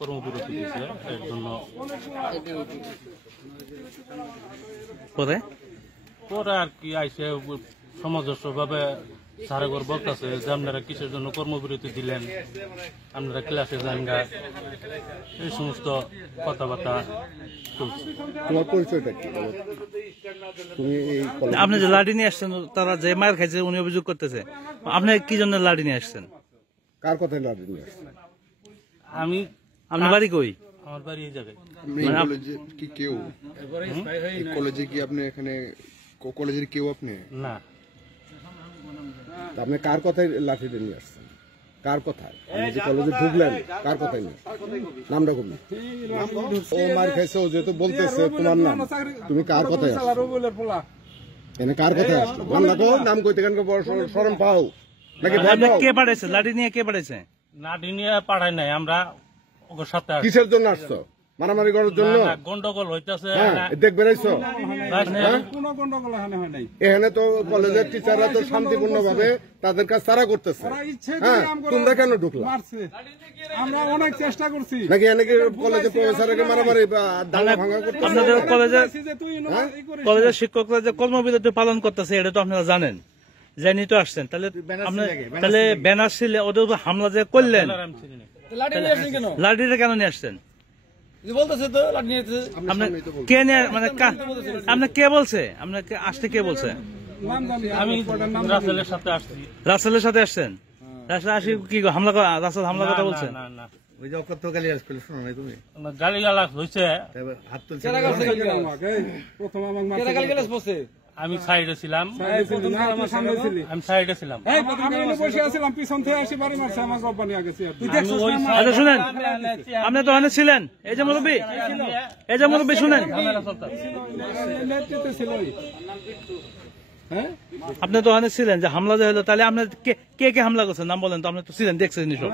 কর্মবিরতি দিয়েছে এর জন্য। পরে পরে আর কি আইসে সামঞ্জস্য ভাবে সারাগর বলতেছে যে আপনারা কিসের জন্য কর্মবিরতি দিলেন, আপনারা ক্লাসে যান গা, এই সমস্ত কথাবার্তা চলছে। তোমার পরিচয়টা কি? তুমি এই আপনি যে লাঠি নিয়ে আসছেন, তারা যে মার খাইছে উনি অভিযোগ করতেছে, আপনি কি জন্য লাঠি নিয়ে আসছেন? কার কথায় লাঠি নিয়ে আসছেন? আমি আপনার বাড়ি কই? আমার বাড়ি এই জায়গায়। কলেজে কি কেউ কলেজে কি আপনি এখানে কলেজের কেউ আপনি না, আপনি কার কথায় লাঠিটা নিয়ে আসছেন? কার কথায় আপনি যে কলেজে ঢুকলেন কার কথায় নিয়ে? নামটা কবি ও মার খাইছে, ও যেহেতু বলতেছে তোমার নাম, তুমি কার কথায় আসছো? এনে কার কথায় আসছো? নাম রাখো, নাম কইতে কেন শরম পাও নাকি? আপনি কে পাঠাইছে? লাঠি নিয়ে কে পাঠাইছে? নাটি নিয়ে পাঠাই নাই, আমরা ওর সাথে আসছি। কিসের জন্য আসছো? মারামারি করার জন্য? না, গন্ডগোল হইতেছে। হ্যাঁ, দেখবে রাইছো এখানে তো কলেজের টিচাররা তো শান্তিপূর্ণ ভাবে তাদের কাজ তারা করতেছে। হ্যাঁ, তোমরা কেন ঢুকলা? আমরা অনেক চেষ্টা করছি নাকি এনেকে কলেজে প্রফেসরকে মারামারি দাঙ্গা ভাঙা করতেছে? আপনাদের হ্যাঁ? কলেজের শিক্ষকরা যে কর্মবিরতি পালন করতেছে এটা তো আপনারা জানেন, জানি তো আসছেন। তাহলে ব্যানার ছিল, ওদের উপর হামলা যে করলেন, লাঠিটা কেন নিয়ে আসছেন? আপনার কে নিয়ে, মানে আপনার কে বলছে? আপনাকে আসতে কে বলছে? আমি রাসেলের সাথে আসছি। রাসেলের সাথে আসছেন? রাসেল আসি কি হামলা, রাসেল হামলা কথা বলছে? না, না, ওই যে অকথ্য গালি আসছিল, শোনো নাই তুমি? গালি গালাজ হয়েছে। হাত তুলছে। প্রথম আমার আমি সাইডে ছিলাম, আমি সাইডে ছিলাম। বসে আছিলাম, পিছন থেকে আসি বাড়ি মারছে, আমার কোম্পানি আগে আমি ওই আচ্ছা শুনেন, আপনি তো ওখানে ছিলেন, এই যে মুরব্বী, এই যে মুরব্বী শুনেন, নেতৃত্বে ছিল। হ্যাঁ, আপনি তো ওখানে ছিলেন যে হামলা যে হলো, তাহলে আপনার কে কে হামলা করছেন নাম বলেন তো? আপনি তো ছিলেন, দেখছেন সব।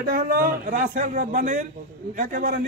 এটা হলো রাসেল রব্বানির একেবারে